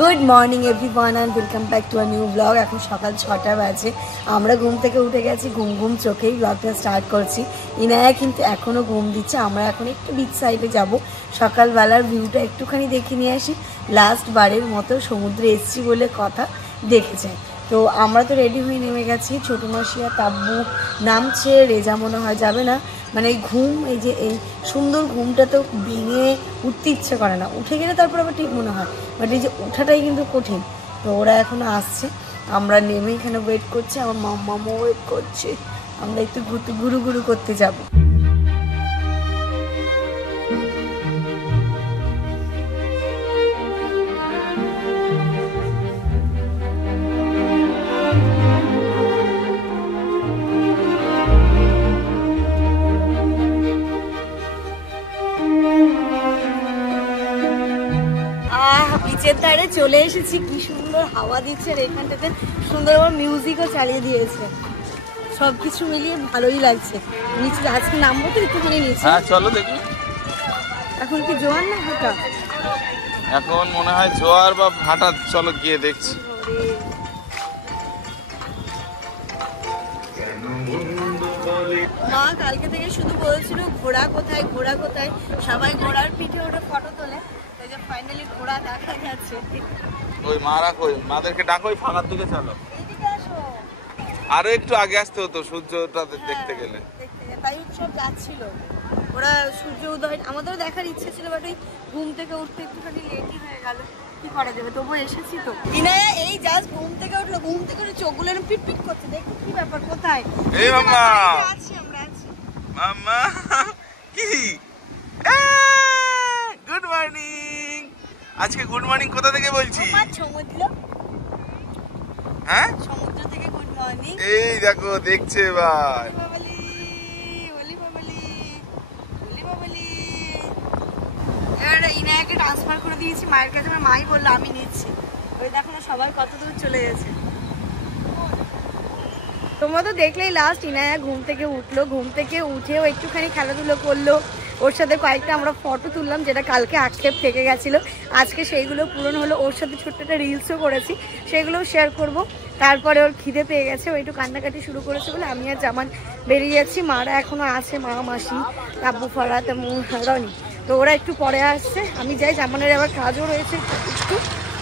Good morning everyone and welcome back to a new blog. এখন সকাল 6টা বাজে। আমরা ঘুম থেকে উঠে গেছি, ঘুম ঘুম চোখেই ব্লগটা স্টার্ট করছি। ইনায়া কিন্তু এখনও ঘুম দিচ্ছে। আমরা এখন একটু বিচ সাইডে যাব, সকালবেলার ভিউটা একটুখানি দেখে নিয়ে আসি। লাস্ট বারের মতো সমুদ্রে এসছি বলে কথা, দেখে যাই। তো আমরা তো রেডি হয়ে নেমে গেছি। ছোটো মাসি আর তাব্বু নামছে, রেজা মনে হয় যাবে না। মানে এই ঘুম, এই যে এই সুন্দর ঘুমটা তো ভেঙে উঠতে ইচ্ছে করে না, উঠে গেলে তারপর আবার ঠিক মনে হয়, বাট এই যে ওঠাটাই কিন্তু কঠিন। তো ওরা এখনও আসছে, আমরা নেমে এখানে ওয়েট করছি, আমার মাম্মামও ওয়েট করছে। আমরা একটু ঘুরু ঘুরু করতে যাবো। বিচের ধারে চলে এসেছি, কি সুন্দর হাওয়া দিচ্ছে, আর এখানটাতে সুন্দর আমার মিউজিকও চালিয়ে দিয়েছে। সবকিছু মিলিয়ে ভালোই লাগছে। নিচে আজকে নামবো তো একটুখানি নিচে। হ্যাঁ চলো দেখি। এখন কি জোয়ার না ভাটা? এখন মনে হয় জোয়ার বা ভাটা, চলো গিয়ে দেখছি। মা কালকে থেকে শুধু বলছিল ঘোড়া কোথায় ঘোড়া কোথায়, সবাই ঘোড়ার পিঠে ওঠে ফটো তোলে, তো যে ফাইনালি ঘোড়া দেখা যাচ্ছে। ওই মারা কই, মাদেরকে ডাকো, ওই ফাঁকার দিকে চলো। এইদিকে আসো। আরো একটু আগে আসতে হতো সূর্যটা দেখতে গেলে। তাই সব যাচ্ছিল ওরা, সূর্য উদয় আমাদেরও দেখার ইচ্ছে ছিল, বাট ওই ঘুম থেকে উঠতে একটুখানি লেটই হয়ে গেল, কি করা যাবে, তবুও এসেছি তো। ইনায়া এই জাস্ট ঘুম থেকে উঠলো, ঘুম থেকে উঠে চোখগুলো এরকম পিটপিট করছে, দেখো কি ব্যাপার, কোথায়? এই মাম্মা, আছি আমরা, আছি মাম্মা। কি গুড মর্নিং, আজকে গুড মর্নিং কোথা থেকে বলছি? সমুদ্র, হ্যাঁ সমুদ্র থেকে গুড মর্নিং। এই দেখো দেখছে এবার। ইনায়াকে ট্রান্সফার করে দিয়েছি মায়ের কাছে, আমার মাই বললো আমি নিচ্ছি। ওই দেখো না সবাই কত দূর চলে গেছে। তোমরা তো দেখলেই লাস্ট ইনায়া ঘুম থেকে উঠলো, ঘুম থেকে উঠেও একটুখানি খেলাধুলো করলো, ওর সাথে কয়েকটা আমরা ফটো তুললাম, যেটা কালকে আক্ষেপ থেকে গেছিলো, আজকে সেইগুলো পূরণ হলো। ওর সাথে ছোট্ট একটা রিলসও করেছি, সেগুলোও শেয়ার করব। তারপরে ওর খিদে পেয়ে গেছে, ও একটু কান্নাকাটি শুরু করেছে বলে আমি আর জামান বেরিয়ে যাচ্ছি। মারা এখনও আছে, মা মাসি আব্বু ফারাত রনি, তো ওরা একটু পরে আসছে। আমি যাই, জামানের আবার কাজও রয়েছে একটু,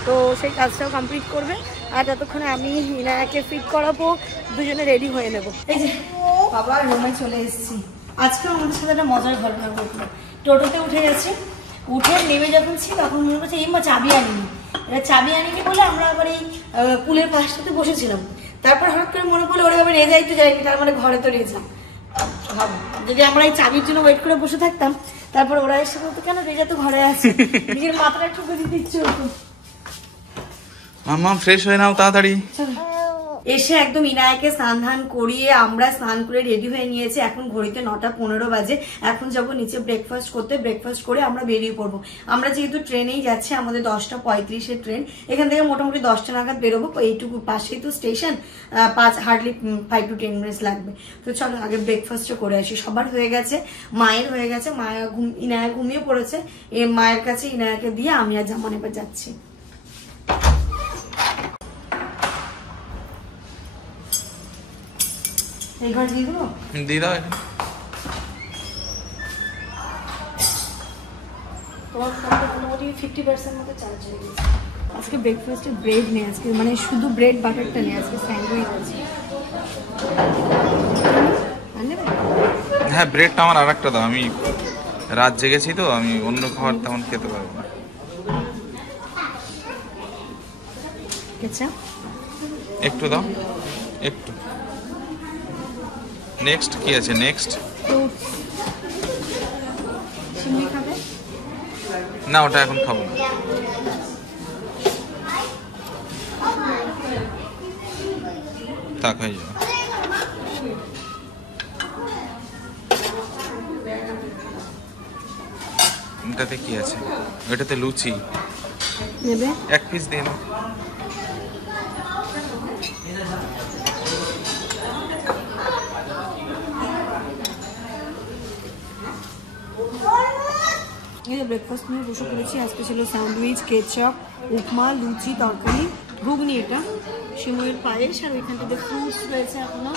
তো সেই কাজটাও কমপ্লিট করবে। আর ততক্ষণে আমি ইনায়াকে ফিট করাবো, দুজনে রেডি হয়ে নেবো। এই যে বাবা রুমে চলে এসেছি। আজকেও আমাদের সাথে একটা মজার ঘটনা ঘটলো। টোটোতে উঠে গেছে, উঠে নেমে যখন ছিল তখন মনে করছে এই মা চাবি আনিনি। এটা চাবি আনিনি বলে আমরা আবার এই পুলের পাশটাতে বসেছিলাম। তারপর হঠাৎ করে মনে পড়লো ওরা আবার রেজাই তো যায়নি, তার মানে ঘরে তো রেজা। ভাবো যদি আমরা এই চাবির জন্য ওয়েট করে বসে থাকতাম, তারপর ওরা এসে বলতো কেন রেজা তো ঘরে আছে, নিজের মাথাটা একটু বেঁধে দিচ্ছে। মাম্মা ফ্রেশ হয়ে নাও তাড়াতাড়ি। এসে একদম ইনায়াকে স্নান ধান করিয়ে আমরা স্নান করে রেডি হয়ে নিয়েছি। এখন ঘড়িতে 9:15 বাজে। এখন যাবো নিচে ব্রেকফাস্ট করতে, ব্রেকফাস্ট করে আমরা বেরিয়ে পড়বো। আমরা যেহেতু ট্রেনেই যাচ্ছি, আমাদের 10:35-এর ট্রেন, এখান থেকে মোটামুটি 10টা নাগাদ বেরোবো। এইটুকু পাশেই তো স্টেশন, হার্ডলি 5 to 10 মিনিটস লাগবে। তো চলো আগে ব্রেকফাস্টও করে আসি। সবার হয়ে গেছে, মায়ের হয়ে গেছে, ইনায়া ঘুমিয়ে পড়েছে। মায়ের কাছে ইনায়াকে দিয়ে আমি আর জামান এবার যাচ্ছি। এই ঘর দিয়ে দেবো, দিয়ে দাও এখানে। তোমার ফোনটা মোটামুটি 50% মতো চার্জ হয়ে গেছে। আজকে ব্রেকফাস্টে ব্রেড নেই, আজকে মানে শুধু ব্রেড বাটারটা নেই, আজকে স্যান্ডউইচ আছে। হ্যাঁ ব্রেডটা আমার আর একটা দাও, আমি রাত জেগেছি তো, আমি অন্য খাবার তেমন খেতে পারবো না। একটু দাও, একটু। নেক্সট কি আছে? নেক্সট না, ওটা এখন খাবো না। তা খাই যাও। এটাতে কি আছে? ওইটাতে লুচি নেবে, 1 পিস দিয়ে নাও। এই যে ব্রেকফাস্ট নিয়ে বসে করেছি। আজকে ছিল স্যান্ডউইচ, কেচাপ, উপমা, লুচি, তরকারি, ঘুগনি, এটা সিমুইয়ের পায়েস, আর ওইখানটাতে ফ্রুটস রয়েছে এখনো,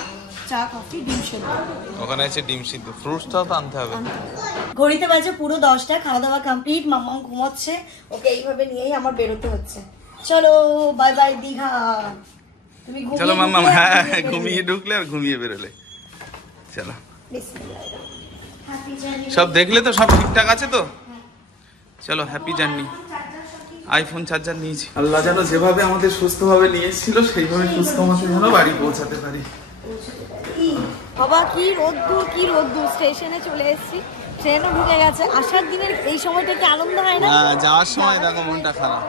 চা, কফি, ডিম সেদ্ধ। ওখানে আছে ডিম সিদ্ধ, ফ্রুটসটাও তো আনতে হবে। ঘড়িতে বাজে পুরো 10টা, খাওয়া দাওয়া কমপ্লিট, মাম্মা ঘুমাচ্ছে, ওকে এইভাবে নিয়েই আমার বেরোতে হচ্ছে। চলো বাই বাই দীঘা। তুমি চলো মাম্মা, হ্যাঁ ঘুমিয়ে ঢুকলে আর ঘুমিয়ে বেরোলে। চলো সব দেখলে তো, সব ঠিকঠাক আছে তো? চলো হ্যাপি জার্নি। আইফোন চার্জার নিয়েছি। আল্লাহ যেন যেভাবে আমাদের সুস্থভাবে নিয়ে এসেছিল সেইভাবে সুস্থ মতো যেন বাড়ি পৌঁছাতে পারি। বাবা কি রোদ্দুর, কি রোদ্দুর। স্টেশনে চলে এসেছি, ট্রেনও ঢুকে গেছে। আসার দিনের এই সময়টা কি আনন্দ হয় না? যাওয়ার সময় দেখো মনটা খারাপ।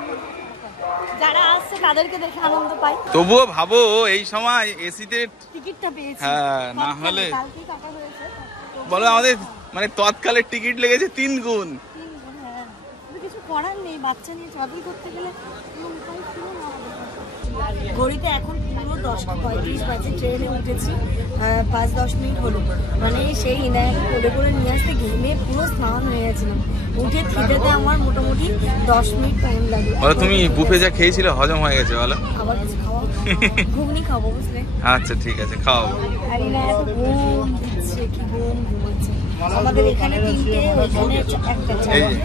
যারা আসছে তাদেরকে দেখে আনন্দ পাই। তবুও ভাবো এই সময় এসিতে টিকিটটা পেয়েছি। হ্যাঁ, না হলে কালকেই কাটা হয়েছে। বলো আমাদের মানে তৎকালের টিকিট লেগেছে 3 গুণ। হ্যাঁ, কিছু করার নেই, বাচ্চা নিয়ে ট্রাভেল করতে গেলে কোনো উপায় ছিল না। ঘড়িতে এখন পুরো 10:35 বাজে, ট্রেনে উঠেছি 5-10 মিনিট হলো। মানে সেই ইনায়াকে কোলে করে নিয়ে আসতে ঘেমে পুরো স্নান হয়ে গেছিলাম। উঠে খিদেতে আমার মোটামুটি 10 মিনিট টাইম লাগে। বলো তুমি বুফে যা খেয়েছিলে হজম হয়ে গেছে বলো? আবার কিছু খাওয়া, ঘুগনি খাবো বুঝলে। আচ্ছা ঠিক আছে, খাও। আর ইনায়া তো ঘুম দিচ্ছে, কি ঘুমাচ্ছে। আমাদের এখানে 3টে, ওইখানে একটা, এই যে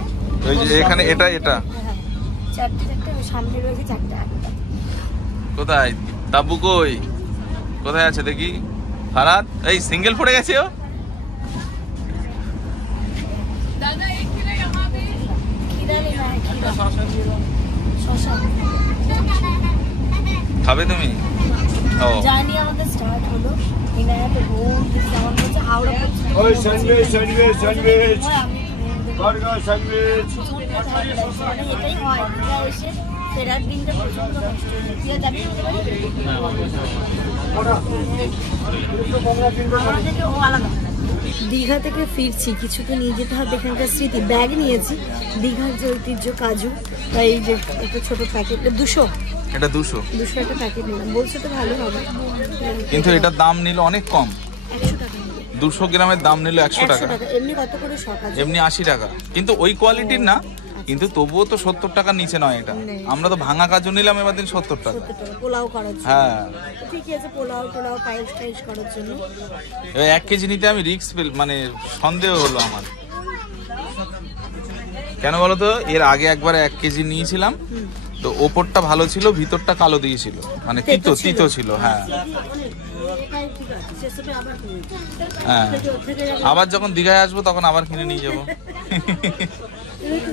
ওই যে এখানে এটা হ্যাঁ 4টে, সামনে রয়েছে 4টে, 8টা। কোথায় তাব্বু? কই কোথায় আছে দেখি? ফারাদ এই সিঙ্গেল পড়ে গেছে ও। খাবে তুমি? ও জার্নি আমাদের স্টার্ট হলো। ইনায়া তো ঘুম দিচ্ছে, আমার কাছে হাওড়া ওই স্যান্ডউইচ বার্গার স্যান্ডউইচ। মানে এটাই হয়, দীঘা এসে ফেরার দিনটা প্রচন্ড কষ্ট হয়ে যায়। তুই যাবি দীঘা থেকে ফিরছি, কিছু তো নিয়ে যেতে হবে এখানকার স্মৃতি। ব্যাগ নিয়েছি, দীঘার যে ঐতিহ্য কাজু, তাই এই যে একটা ছোট প্যাকেট, 200 এটা 200 একটা প্যাকেট নিলাম। বলছে তো ভালো হবে, কিন্তু এটার দাম নিল অনেক কম। 100 টাকা। 200 গ্রামের দাম নিল 100 টাকা। এমনি কত করে সকাল? এমনি 80 টাকা, কিন্তু ওই কোয়ালিটির না। কিন্তু তবুও তো 70 টাকার নিচে নয় এটা। আমরা তো ভাঙা কাজু নিলাম এবার দিন 70 টাকা। পোলাও করার জন্য। হ্যাঁ ঠিকই আছে, পোলাও পায়েস করার জন্য। 1 কেজি নিতে আমি রিস্ক মানে সন্দেহ হলো আমার। কেন বলো তো, এর আগে একবার 1 কেজি নিয়েছিলাম, তো ওপরটা ভালো ছিল, ভিতরটা কালো দিয়েছিল, মানে তিতো ছিল। হ্যাঁ হ্যাঁ, আবার যখন দীঘায় আসবো তখন আবার কিনে নিয়ে যাবো।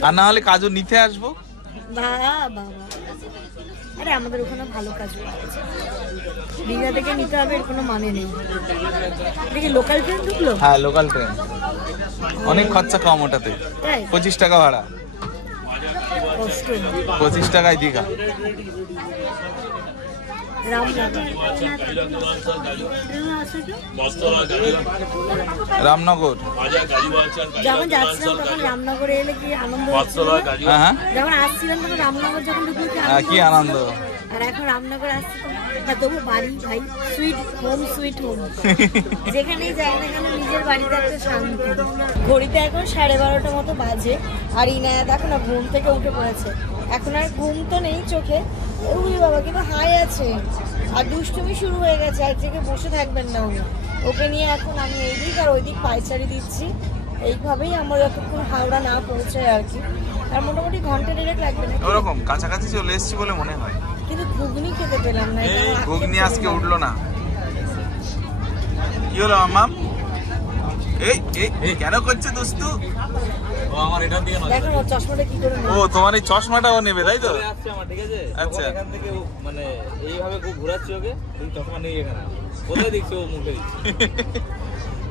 আর না হলে কাজু নিতে আসবো। বাবা আরে আমাদের ওখানে ভালো কাজ আছে, দীঘা থেকে নিতে হবে এর কোনো মানে নেই। দেখি লোকাল ট্রেন ঢুকলো। হ্যাঁ লোকাল ট্রেন, অনেক খরচা কম ওটাতে। 25 টাকা ভাড়া, 25 টাকায় দীঘা। রামনগর যখন যাচ্ছিলাম তখন রামনগরে এলে কি আনন্দ, যখন আসছিলাম তখন রামনগর যখন ঢুকলো কি আনন্দ। আর এখন রামনগর আসছি তবু বাড়ি ভাই, সুইট হোম যেখানেই যাই না কেন নিজের বাড়িতে একটা শান্তি। ঘড়িতে এখন 12:30 মতো বাজে, আর ইনায়া দেখো না ঘুম থেকে উঠে পড়েছে। এখন আর ঘুম তো নেই চোখে, ওই বাবা কিন্তু হাই আছে, আর দুষ্টুমি শুরু হয়ে গেছে। এক জায়গায় বসে থাকবেন না উনি, ওকে নিয়ে এখন আমি এইদিক আর ওইদিক পায়চারি দিচ্ছি। এইভাবেই আমার যতক্ষণ হাওড়া না পৌঁছায় আর কি, আর মোটামুটি ঘন্টা 1.5 লাগবে না। ওরকম কাছাকাছি চলে এসেছি বলে মনে হয়, কিন্তু ঘুগনি খেতে পেলাম না। ঘুগনি আজকে উঠলো না। কি হলো মাম্মা? এই কেন করছে দোস্তু? ও আমার এটা দিয়ে না, দেখো চশমাটা কি করে। ও তোমার এই চশমাটাও নেবে তাই তো? আসছে আমার, ঠিক আছে। আচ্ছা এখান থেকে মানে এইভাবে খুব ঘোরাচ্ছি ওকে, তুই চশমা নেই এখানে। কোথায় দেখছো ও মুখে দিচ্ছে?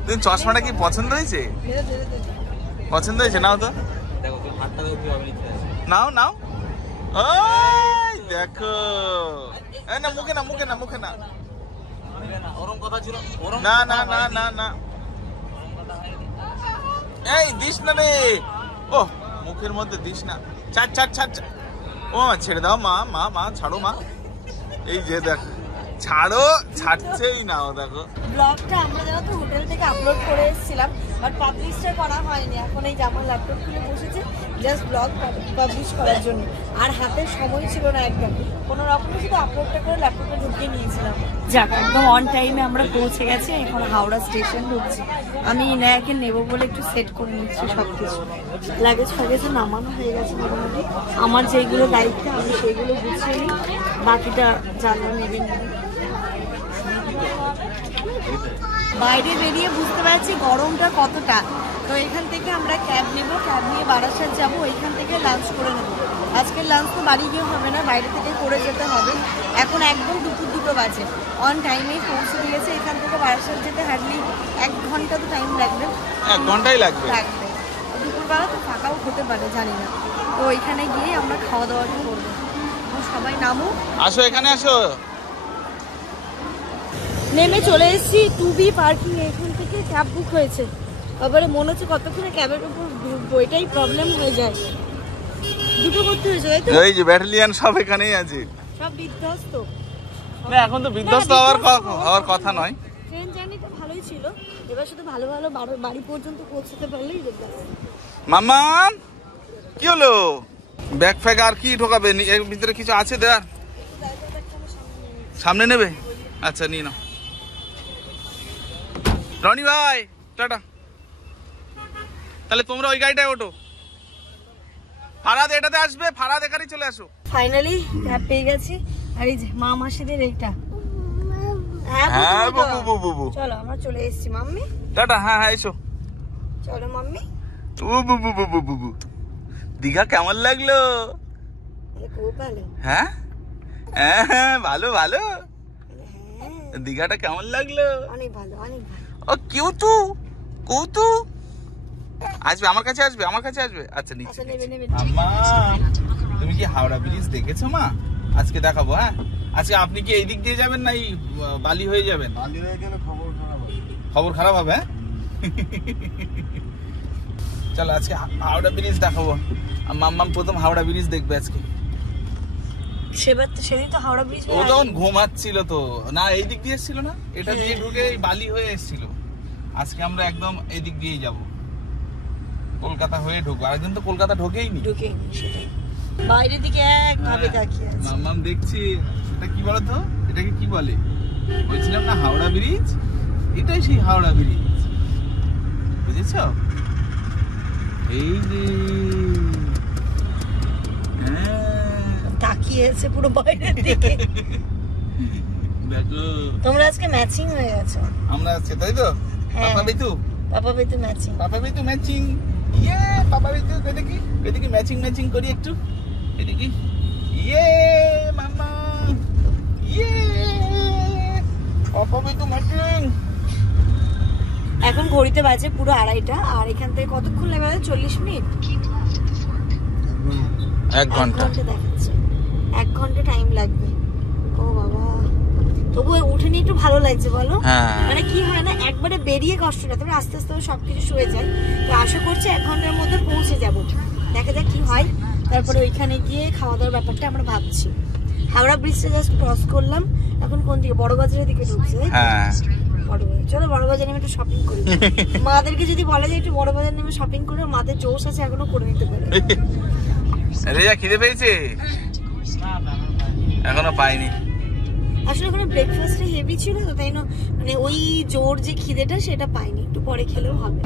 তুমি চশমাটা কি পছন্দ হয়েছে? পছন্দ হয়েছে? নাও তো, দেখো তোর হাতটা দেখো কিভাবে নিচ্ছে। নাও। ওই দেখো, না মুখে না। ওরম কথা ছিল, না এই দিস না রে। ও মুখের মধ্যে দিস না, ছাড়। ও মা ছেড়ে দাও, মা ছাড়ো মা। এই যে দেখ, ছাড়ছেই না। ও দেখো ব্লগটা আমরা যেন তো হোটেল থেকে আপলোড করে এসেছিলাম, বাট পাবলিশটা করা হয়নি। এখন এই জামার ল্যাপটপ খুলে বসেছে জাস্ট ব্লগ পাবলিশ করার জন্য। আর হাতে সময় ছিল না একদম, কোনো রকমে শুধু আপলোডটা করে ল্যাপটপে ঢুকিয়ে নিয়েছিলাম। যাক, একদম অন টাইমে আমরা পৌঁছে গেছি। এখন হাওড়া স্টেশন ঢুকছি। আমি ইনায়াকে নেবো বলে একটু সেট করে নিচ্ছি সব কিছু। লাগেজ ফাগেজও নামানো হয়ে গেছে মোটামুটি। আমার যেইগুলো দায়িত্ব আমি সেইগুলো গুছিয়ে নিই, বাকিটা জানা নেবে নেবে। বাইরে বেরিয়ে বুঝতে পারছি গরমটা কতটা। তো এখান থেকে আমরা ক্যাব নেব, ক্যাব নিয়ে বারাসাত যাবো, ওইখান থেকে লাঞ্চ করে নেব। আজকের লাঞ্চ তো বাড়ি গিয়ে হবে না, বাইরে থেকে করে যেতে হবে। এখন একদম দুপুর 2টো বাজে, অন টাইমেই পৌঁছে দিয়েছে। এখান থেকে বারাসাত যেতে হার্ডলি 1 ঘন্টা তো টাইম লাগবে। 1 ঘন্টাই লাগবে। দুপুরবেলা তো ফাঁকাও হতে পারে, জানি না। তো ওইখানে গিয়ে আমরা খাওয়া দাওয়াটা করবো। সবাই নামো, আসো এখানে আসো। নেমে চলে এসেছি 2B পার্কিং। এখান থেকে ক্যাব বুক হয়েছে। তারপরে মনে হচ্ছে কতক্ষণে ক্যাবের উপর ঢুকবো, এটাই প্রবলেম হয়ে যায়। দুটো করতে হয়েছে, তাই তো? এই যে ব্যাটালিয়ান সব এখানেই আছে। সব বিধ্বস্ত। না, এখন তো বিধ্বস্ত হওয়ার কথা নয়। ট্রেন জার্নিটা ভালোই ছিল। এবার শুধু ভালো ভালো বাড়ি পর্যন্ত পৌঁছতে পারলেই দেখবে। মাম্মা কি হলো? ব্যাগ ফ্যাগ আর কি ঢোকাবে? এর ভিতরে কিছু আছে দেয়ার? সামনে নেবে? আচ্ছা নিয়ে নাও। রনি ভাই টাটা। তাহলে তোমরা ওই গাড়িটায় ওঠো। ফারাদ এটাতে আসবে, ফারাদ এখানেই চলে আসো। ফাইনালি ক্যাব পেয়ে গেছি। আর এই যে মা মাসিদের এইটা। হ্যাঁ বুবু বুবু বুবু। চলো আমরা চলে এসেছি মাম্মি। টাটা। হ্যাঁ হ্যাঁ এসো। চলো মাম্মি। বুবু বুবু বুবু। দীঘা কেমন লাগলো? খুব ভালো। হ্যাঁ হ্যাঁ ভালো ভালো। দীঘাটা কেমন লাগলো? অনেক ভালো, অনেক ভালো। ও কৌতু কৌতু আসবে আমার কাছে, আসবে আমার কাছে আসবে। আচ্ছা নিচে। আম্মা তুমি কি হাওড়া ব্রিজ দেখেছো মা? আজকে দেখাবো। হ্যাঁ আজকে আপনি কি এই দিক দিয়ে যাবেন না এই বালি হয়ে যাবেন? বালি হয়ে গেলে খবর খারাপ হবে। হ্যাঁ চলো আজকে হাওড়া ব্রিজ দেখাবো। মাম্মাম প্রথম হাওড়া ব্রিজ দেখবে আজকে। সেদিন তো হাওড়া ব্রিজ ও তখন ঘুমাচ্ছিল তো না, এই দিক দিয়ে এসেছিল না, এটা দিয়ে ঢুকে বালি হয়ে এসেছিল। আজকে আমরা একদম এই দিক দিয়েই যাব, কলকাতা হয়ে ঢুকবো। আরেকদিন তো কলকাতা ঢোকেইনি। সেটাই বাইরের দিকে একভাবে তাকিয়ে আছে। মাম্মাম দেখছি এটা কি বলতো, এটাকে কি বলে? বলছিলাম না হাওড়া ব্রিজ, এটাই সেই হাওড়া ব্রিজ, বুঝেছো? এই যে তাকিয়েছে পুরো বাইরের দিকে। দেখো তোমরা আজকে ম্যাচিং হয়ে গেছো। আমরা আজকে, তাই তো? পাপা বিতু ম্যাচিং। পাপা বিতু ম্যাচিং। ইয়ে পাপা বিতু এদিকে ম্যাচিং করি একটু। এদিকে ইয়ে মামা ইয়ে পাপা বিতু ম্যাচিং। এখন ঘড়িতে বাজে পুরো 2:30। আর এখান থেকে কতক্ষণ লাগবে? 40 মিনিট। 1 ঘন্টা দেখাচ্ছে। 1 ঘন্টা টাইম লাগবে। ও বাবা, তবু উঠে নিয়ে একটু ভালো লাগছে বলো। মানে কি হয় না, একবারে বেরিয়ে কষ্টটা, তবে আস্তে আস্তে সবকিছু শুয়ে যায়। তো আশা করছি 1 ঘন্টার মধ্যে পৌঁছে যাবো। দেখা যাক কি হয়। তারপরে ওইখানে গিয়ে খাওয়া দাওয়ার ব্যাপারটা আমরা ভাবছি। হাওড়া ব্রিজটা জাস্ট ক্রস করলাম। এখন কোন দিকে? বড়বাজারের দিকে ঢুকছে। চলো বড়বাজারে নেমে একটু শপিং করি। মাদেরকে যদি বলে যে একটু বড়বাজার নেমে শপিং করে, মাদের জোশ আছে এখনো করে নিতে পারে। রেজা খিদে পেয়েছে? এখনো পাইনি। আসলে ওখানে ব্রেকফাস্টে হেভি ছিল তো, তাই না, মানে ওই জোর যে খিদেটা সেটা পাইনি। একটু পরে খেলেও হবে।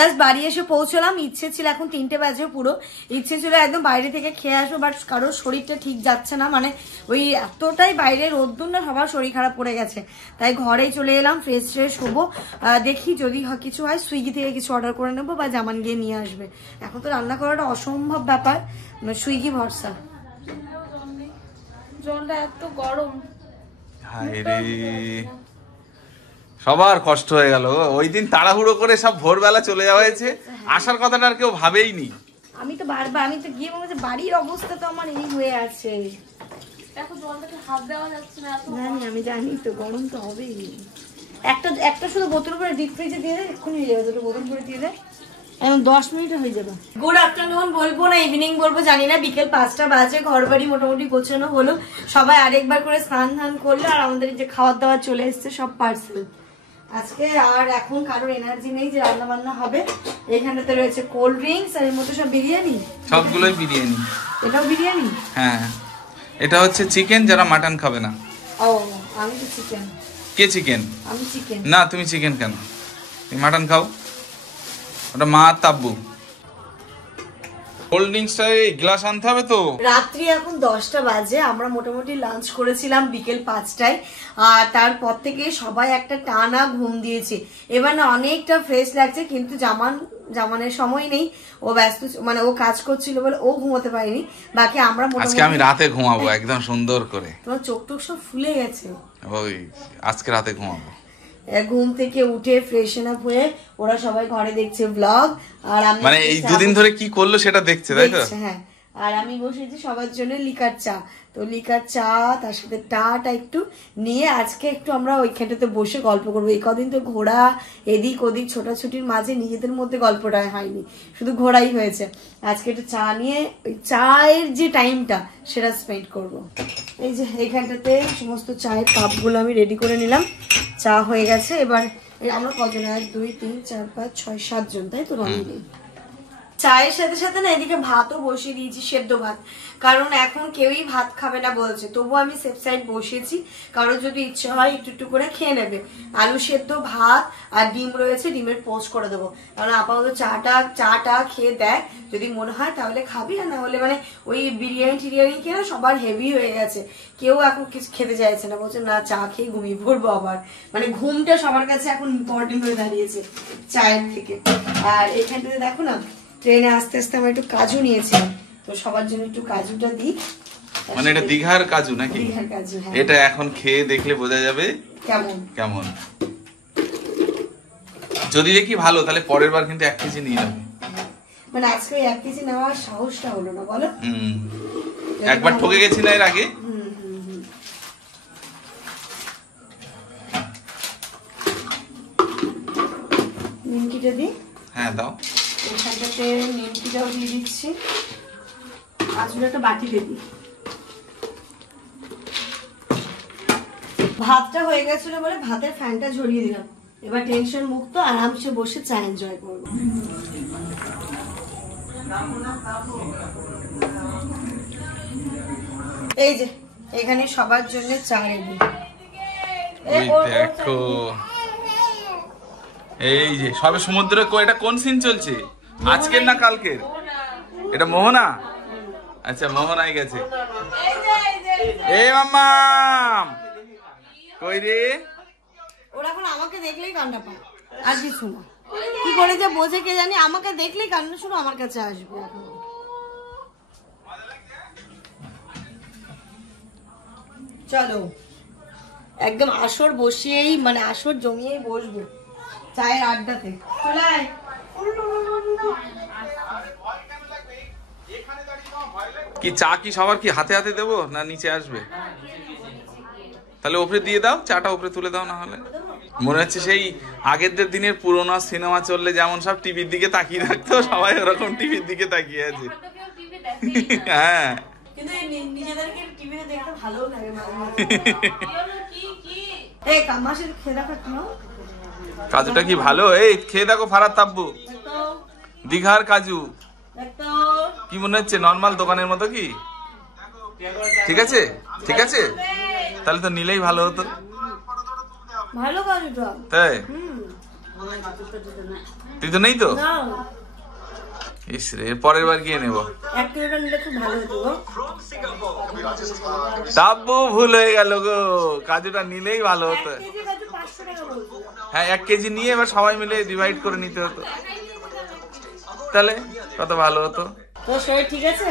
জাস্ট বাড়ি এসে পৌঁছলাম। ইচ্ছে ছিল, এখন 3টে বাজে পুরো, ইচ্ছে ছিল একদম বাইরে থেকে খেয়ে আসবো, বাট কারোর শরীরটা ঠিক যাচ্ছে না, মানে ওই এতটাই বাইরে রোদ্দুর না, সবার শরীর খারাপ পড়ে গেছে। তাই ঘরেই চলে এলাম, ফ্রেশ হবো। দেখি যদি কিছু হয় সুইগি থেকে কিছু অর্ডার করে নেবো, বা জামান গিয়ে নিয়ে আসবে। এখন তো রান্না করাটা অসম্ভব ব্যাপার, সুইগি ভরসা। জলটা এত গরম। সবার কষ্ট হয়ে গেল। ওই দিন তাড়াহুড়ো করে সব ভোরবেলা চলে যাওয়া হয়েছে, আসার কথাটা আর কেউ ভাবেইনি। আমি তো বারবার, আমি তো গিয়ে বলছি বাড়ির অবস্থা তো আমার এই হয়ে আছে। আমি জানি তো, গরম তো হবেই। একটা শুধু বোতল করে ডিপ ফ্রিজে দিয়ে দেয়, এক্ষুনি হয়ে যাবে। দুটো বোতল করে দিয়ে দেয়, এখন 10 মিনিটে হয়ে যাবে। গুড আফটারনুন বলবো না ইভিনিং বলবো জানি না, বিকেল 5টা বাজে। ঘর বাড়ি মোটামুটি গোছানো হলো, সবাই আরেকবার করে স্নান ধান করলো, আর আমাদের যে খাবার দাবার চলে এসছে সব পার্সেল আজকে। আর এখন কারোর এনার্জি নেই যে রান্না বান্না হবে। এখানটাতে রয়েছে কোল্ড ড্রিঙ্কস, আর এর মধ্যে সব বিরিয়ানি, সবগুলোই বিরিয়ানি। এটাও বিরিয়ানি? হ্যাঁ, এটা হচ্ছে চিকেন, যারা মাটন খাবে না। ও, আমি তো চিকেন। কে চিকেন? আমি চিকেন না, তুমি চিকেন কেন? তুমি মাটন খাও। ওটা মা তাব্বু। কোল্ড ড্রিঙ্কসটা এই গ্লাস আনতে হবে তো। রাত্রি এখন 10টা বাজে, আমরা মোটামুটি লাঞ্চ করেছিলাম বিকেল 5টায়, আর তারপর থেকে সবাই একটা টানা ঘুম দিয়েছে। এবার না অনেকটা ফ্রেশ লাগছে, কিন্তু জামানের সময় নেই, ও ব্যস্ত, মানে ও কাজ করছিল বলে ও ঘুমোতে পারেনি। বাকি আমরা আজকে আমি রাতে ঘুমাবো একদম সুন্দর করে। তোমার চোখ টোক সব ফুলে গেছে। ওই আজকে রাতে ঘুমাবো। ঘুম থেকে উঠে ফ্রেশন আপ হয়ে ওরা সবাই ঘরে দেখছে ব্লগ, আর আমি মানে এই দুদিন ধরে কি করলো সেটা দেখছে, তাই তো? হ্যাঁ, আর আমি বসেছি সবার জন্য লিকার চা। তো লিকার চা তার সাথে টাটা একটু নিয়ে আজকে একটু আমরা ওইখানটাতে বসে গল্প করবো। এই কদিন তো ঘোরা এদিক ওদিক ছোটাছুটির মাঝে নিজেদের মধ্যে গল্পটা হয়নি, শুধু ঘোরাই হয়েছে। আজকে একটু চা নিয়ে ওই চায়ের যে টাইমটা সেটা স্পেন্ড করব। এই যে এইখানটাতে সমস্ত চায়ের কাপগুলো আমি রেডি করে নিলাম, চা হয়ে গেছে। এবার আমরা কজন? 1 2 3 4 5 6 7 জন, তাই তো? রঙিনী চায়ের সাথে সাথে না এদিকে ভাতও বসিয়ে দিয়েছি, সেদ্ধ ভাত, কারণ এখন কেউই ভাত খাবে না বলছে। তবু আমি সেফ সাইড বসিয়েছি, কারোর যদি ইচ্ছে হয় একটু একটু করে খেয়ে নেবে। আলু সেদ্ধ, ভাত আর ডিম রয়েছে, ডিমের পোস্ট করে দেবো। কারণ আপাতত চাটা খেয়ে দেখ, যদি মনে হয় তাহলে খাবি, আর না হলে মানে ওই বিরিয়ানি টিরিয়ানি খেয়ে না সবার হেভি হয়ে গেছে, কেউ এখন কিছু খেতে চাইছে না, বলছে না চা খেয়ে ঘুমিয়ে পড়বো আবার। মানে ঘুমটা সবার কাছে এখন ইম্পর্টেন্ট হয়ে দাঁড়িয়েছে চায়ের থেকে। আর এখানটাতে দেখো না, ট্রেনে আস্তে আস্তে আমরা একটু কাজু নিয়েছিলাম, তো সবার জন্য একটু কাজুটা দিই। মানে এটা দীঘার কাজু নাকি? দীঘার কাজু, হ্যাঁ। এটা এখন খেয়ে দেখলে বোঝা যাবে কেমন কেমন। যদি দেখি ভালো, তাহলে পরের বার কিন্তু 1 কেজি নিয়ে যাবে। মানে আজকে 1 কেজি নেওয়ার সাহসটা হলো না, বলো? একবার ঠকে গেছি না এর আগে। নিমকিটা দিই। হ্যাঁ দাও। এখানটাতে নিমকিটাও দিয়ে দিচ্ছি, কাজুটা একটা বাটিতে দিই। ভাতটা হয়ে গেছিল বলে ভাতের ফ্যানটা ঝরিয়ে দিলাম। এবার টেনশন মুক্ত আরামসে বসে চা এনজয় করবো। এই যে এখানে সবার জন্য চা রেডি। দেখো, এই যে সবে সমুদ্রে। এটা কোন সিন চলছে? আজকের না কালকের? এটা মোহনা? আচ্ছা, মোহনাই গেছে। এই মাম্মা কই রে? ওরা এখন আমাকে দেখলেই কান্না পায়, আর কিছু না। কি করে যে বোঝে কে জানি, আমাকে দেখলেই কান্না শুরু আমার কাছে আসবে এখন। চলো একদম আসর বসিয়েই, মানে আসর জমিয়েই বসবো চায়ের আড্ডাতে। চলে কি চা কি সবার কি হাতে হাতে দেবো না নিচে আসবে? তাহলে উপরে দিয়ে দাও, চাটা উপরে তুলে দাও। না হলে মনে হচ্ছে সেই আগের দিনের পুরোনো সিনেমা চললে যেমন সব টিভির দিকে তাকিয়ে থাকতো, সবাই ওরকম টিভির দিকে তাকিয়ে আছে। হ্যাঁ, কিন্তু নিজেদেরকে টিভিতে দেখতে ভালোও লাগে মাঝে মাঝে। এই কামাশের খেয়ে দেখা কেন? কাজুটা কি ভালো? এই খেয়ে দেখো ফারাদ তাব্বু, দীঘার কাজু। কি মনে হচ্ছে নরমাল দোকানের মতো কি? ঠিক আছে, ঠিক আছে, তাহলে তো নিলেই ভালো হতো। ভালো কাজুটা, তাই? তুই তো নেই তো? ইস রে, পরের বার গিয়ে নেবো। 1 কিলোটা নিলে খুব ভালো হতো। তাব্বু ভুল হয়ে গেল গো, কাজুটা নিলেই ভালো হতো। হ্যাঁ, 1 কেজি নিয়ে এবার সবাই মিলে ডিভাইড করে নিতে হতো, তাহলে কত ভালো হতো। তোর শরীর ঠিক আছে?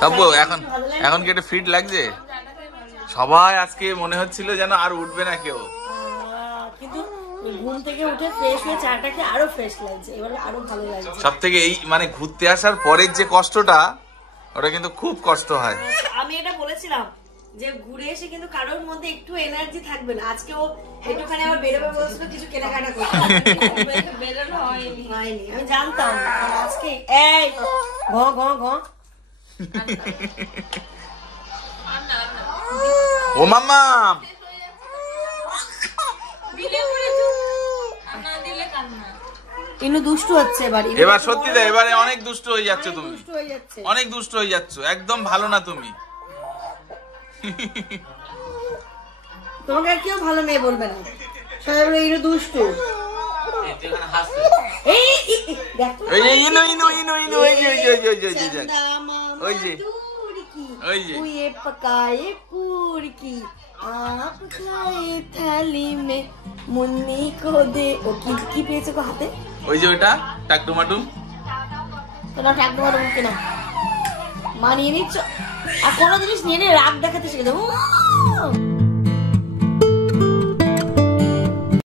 তাব্বু এখন কি একটা ফিট লাগছে? সবাই আজকে মনে হচ্ছিল যেন আর উঠবে না কেউ, কিন্তু ঘুম থেকে উঠে ফ্রেশ হয়ে চাটা খেয়ে আরো ফ্রেশ লাগছে, এবার আরো ভালো লাগছে। সব থেকে এই মানে ঘুরতে আসার পরের যে কষ্টটা, ওটা কিন্তু খুব কষ্ট হয়। আমি এটা বলেছিলাম যে ঘুরে এসে কিন্তু কারোর মধ্যে একটু এনার্জি থাকবে না। আজকে ও একটুখানি আবার বেরোবে বলছিল, কিছু কেনাকাটা করতে, বেরোনো হয়নি। আমি জানতাম আজকে এই ঘ ঘ ঘ ও মাম্মা ইনু দুষ্টু হচ্ছে এবার। এবার সত্যি তো এবারে অনেক দুষ্ট হয়ে যাচ্ছে তুমি, দুষ্টু হয়ে যাচ্ছে, অনেক দুষ্ট হয়ে যাচ্ছ, একদম ভালো না তুমি। তোমাকে আর কেউ ভালো মেয়ে বলবে না, সবাই বলে ইনু দুষ্টু। এই দেখো এই ইনু ইনু ইনু ইনু ওই যে ওই যে ये पकाए पूरी की आप खाए थाली में मुन्नी को दे। ও কি পেয়েছে গো হাতে? ওই যে ওটা টাকটুমাটু। তোরা টাকটুমাটু কিনা মানিয়ে নিচ্ছ, আর কোনো জিনিস নিয়ে রাগ দেখাতে শিখে যাবো।